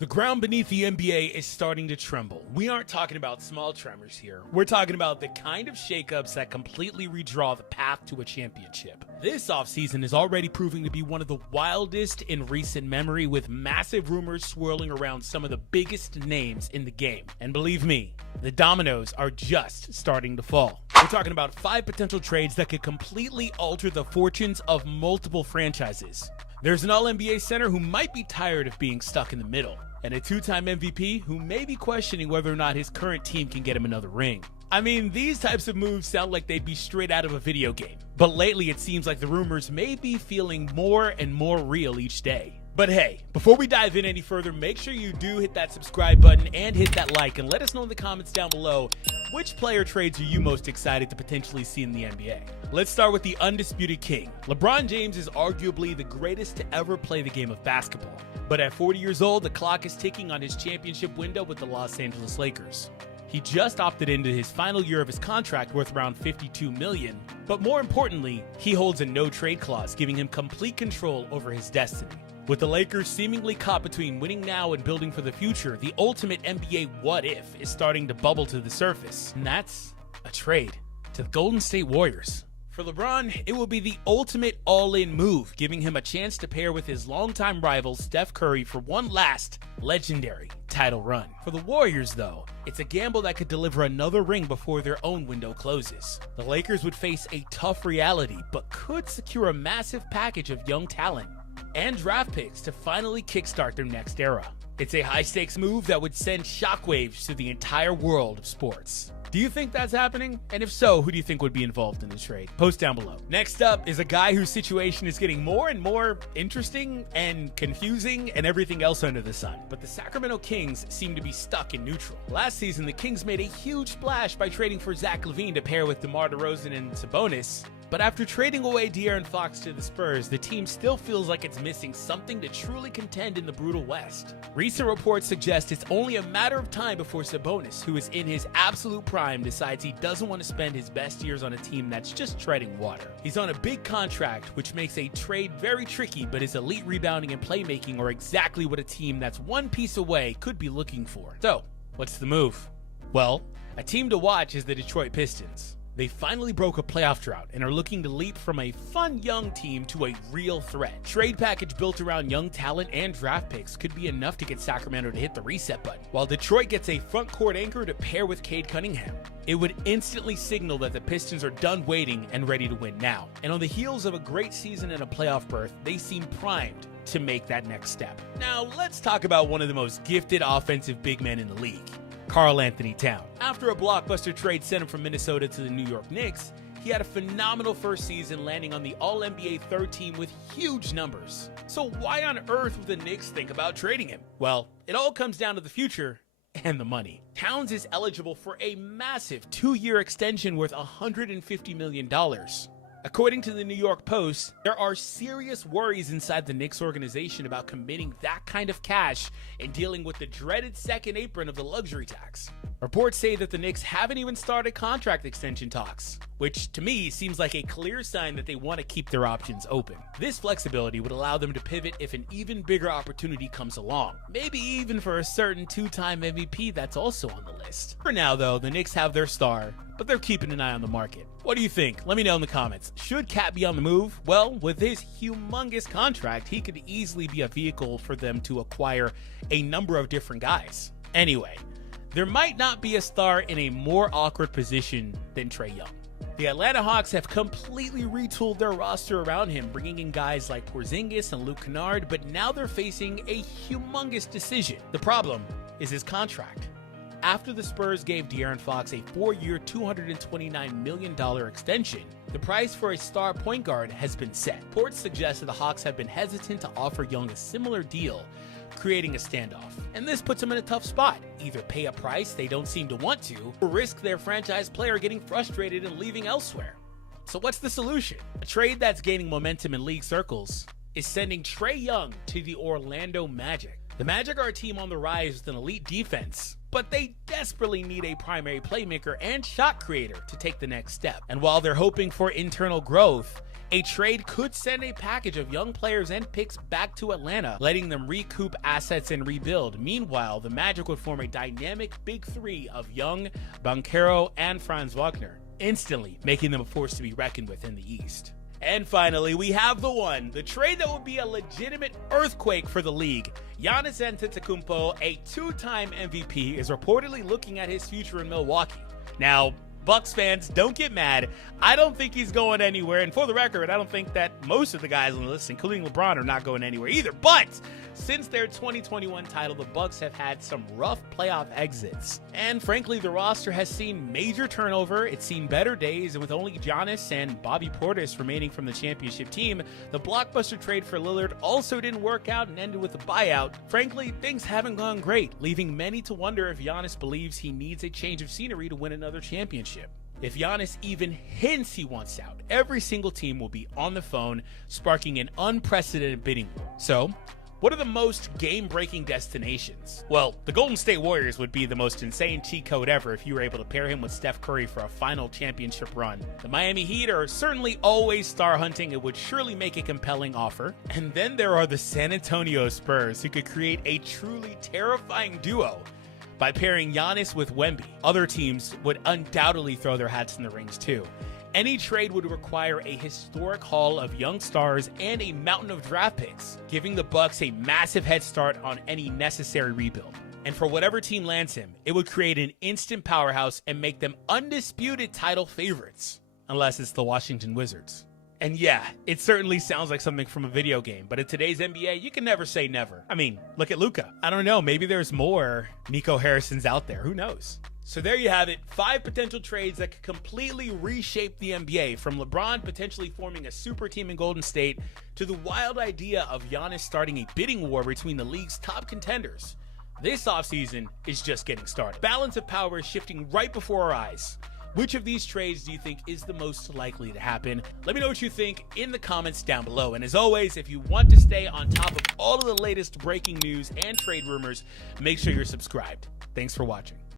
The ground beneath the NBA is starting to tremble. We aren't talking about small tremors here. We're talking about the kind of shakeups that completely redraw the path to a championship. This offseason is already proving to be one of the wildest in recent memory, with massive rumors swirling around some of the biggest names in the game. And believe me, the dominoes are just starting to fall. We're talking about 5 potential trades that could completely alter the fortunes of multiple franchises. There's an All-NBA center who might be tired of being stuck in the middle, and a 2-time MVP who may be questioning whether or not his current team can get him another ring. I mean, these types of moves sound like they'd be straight out of a video game, but lately it seems like the rumors may be feeling more and more real each day. But hey, before we dive in any further, make sure you do hit that subscribe button and hit that like, and let us know in the comments down below which player trades are you most excited to potentially see in the NBA. Let's start with the undisputed king. LeBron James is arguably the greatest to ever play the game of basketball. But at 40 years old, the clock is ticking on his championship window with the Los Angeles Lakers. He just opted into his final year of his contract worth around $52 million, but more importantly, he holds a no-trade clause, giving him complete control over his destiny. With the Lakers seemingly caught between winning now and building for the future, the ultimate NBA what-if is starting to bubble to the surface, and that's a trade to the Golden State Warriors. For LeBron, it will be the ultimate all-in move, giving him a chance to pair with his longtime rival Steph Curry for one last legendary title run. For the Warriors, though, it's a gamble that could deliver another ring before their own window closes. The Lakers would face a tough reality, but could secure a massive package of young talent and draft picks to finally kickstart their next era. It's a high-stakes move that would send shockwaves to the entire world of sports. Do you think that's happening? And if so, who do you think would be involved in the trade? Post down below. Next up is a guy whose situation is getting more and more interesting and confusing and everything else under the sun. But the Sacramento Kings seem to be stuck in neutral. Last season, the Kings made a huge splash by trading for Zach LaVine to pair with DeMar DeRozan and Sabonis. But after trading away De'Aaron Fox to the Spurs, the team still feels like it's missing something to truly contend in the brutal West. Recent reports suggest it's only a matter of time before Sabonis, who is in his absolute prime, decides he doesn't want to spend his best years on a team that's just treading water. He's on a big contract, which makes a trade very tricky, but his elite rebounding and playmaking are exactly what a team that's one piece away could be looking for. So, what's the move? Well, a team to watch is the Detroit Pistons. They finally broke a playoff drought and are looking to leap from a fun young team to a real threat. Trade package built around young talent and draft picks could be enough to get Sacramento to hit the reset button, while Detroit gets a front court anchor to pair with Cade Cunningham. It would instantly signal that the Pistons are done waiting and ready to win now. And on the heels of a great season and a playoff berth, they seem primed to make that next step. Now, let's talk about one of the most gifted offensive big men in the league, Karl Anthony Towns. After a blockbuster trade sent him from Minnesota to the New York Knicks, he had a phenomenal first season, landing on the All-NBA third team with huge numbers. So why on earth would the Knicks think about trading him? Well, it all comes down to the future and the money. Towns is eligible for a massive 2-year extension worth $150 million. According to the New York Post, there are serious worries inside the Knicks organization about committing that kind of cash and dealing with the dreaded second apron of the luxury tax. Reports say that the Knicks haven't even started contract extension talks, which to me seems like a clear sign that they want to keep their options open. This flexibility would allow them to pivot if an even bigger opportunity comes along, maybe even for a certain 2-time MVP that's also on the list. For now though, the Knicks have their star, but they're keeping an eye on the market. What do you think? Let me know in the comments. Should Cat be on the move? Well, with his humongous contract, he could easily be a vehicle for them to acquire a number of different guys. Anyway, there might not be a star in a more awkward position than Trae Young. The Atlanta Hawks have completely retooled their roster around him, bringing in guys like Porzingis and Luke Kennard, but now they're facing a humongous decision. The problem is his contract. After the Spurs gave De'Aaron Fox a 4-year, $229 million extension, the price for a star point guard has been set. Reports suggest that the Hawks have been hesitant to offer Young a similar deal, creating a standoff. And this puts them in a tough spot. Either pay a price they don't seem to want to, or risk their franchise player getting frustrated and leaving elsewhere. So what's the solution? A trade that's gaining momentum in league circles is sending Trae Young to the Orlando Magic. The Magic are a team on the rise with an elite defense, but they desperately need a primary playmaker and shot creator to take the next step. And while they're hoping for internal growth, a trade could send a package of young players and picks back to Atlanta, letting them recoup assets and rebuild. Meanwhile, the Magic would form a dynamic big three of Young, Banchero, and Franz Wagner, instantly making them a force to be reckoned with in the East. And finally, we have the trade that would be a legitimate earthquake for the league. Giannis Antetokounmpo, a two-time MVP, is reportedly looking at his future in Milwaukee. Now, Bucks fans, don't get mad. I don't think he's going anywhere. And for the record, I don't think that most of the guys on the list, including LeBron, are not going anywhere either. But since their 2021 title, the Bucks have had some rough playoff exits. And frankly, the roster has seen major turnover. It's seen better days. And with only Giannis and Bobby Portis remaining from the championship team, the blockbuster trade for Lillard also didn't work out and ended with a buyout. Frankly, things haven't gone great, leaving many to wonder if Giannis believes he needs a change of scenery to win another championship. If Giannis even hints he wants out, every single team will be on the phone, sparking an unprecedented bidding war. So, what are the most game-breaking destinations? Well, the Golden State Warriors would be the most insane cheat code ever if you were able to pair him with Steph Curry for a final championship run. The Miami Heat are certainly always star hunting. It would surely make a compelling offer. And then there are the San Antonio Spurs, who could create a truly terrifying duo by pairing Giannis with Wemby. Other teams would undoubtedly throw their hats in the rings too. Any trade would require a historic haul of young stars and a mountain of draft picks, giving the Bucks a massive head start on any necessary rebuild. And for whatever team lands him, it would create an instant powerhouse and make them undisputed title favorites, unless it's the Washington Wizards. And yeah, it certainly sounds like something from a video game, but in today's NBA, you can never say never. I mean, look at Luka. I don't know, maybe there's more Nico Harrisons out there. Who knows? So there you have it, 5 potential trades that could completely reshape the NBA, from LeBron potentially forming a super team in Golden State to the wild idea of Giannis starting a bidding war between the league's top contenders. This offseason is just getting started. Balance of power is shifting right before our eyes. Which of these trades do you think is the most likely to happen? Let me know what you think in the comments down below. And as always, if you want to stay on top of all of the latest breaking news and trade rumors, make sure you're subscribed. Thanks for watching.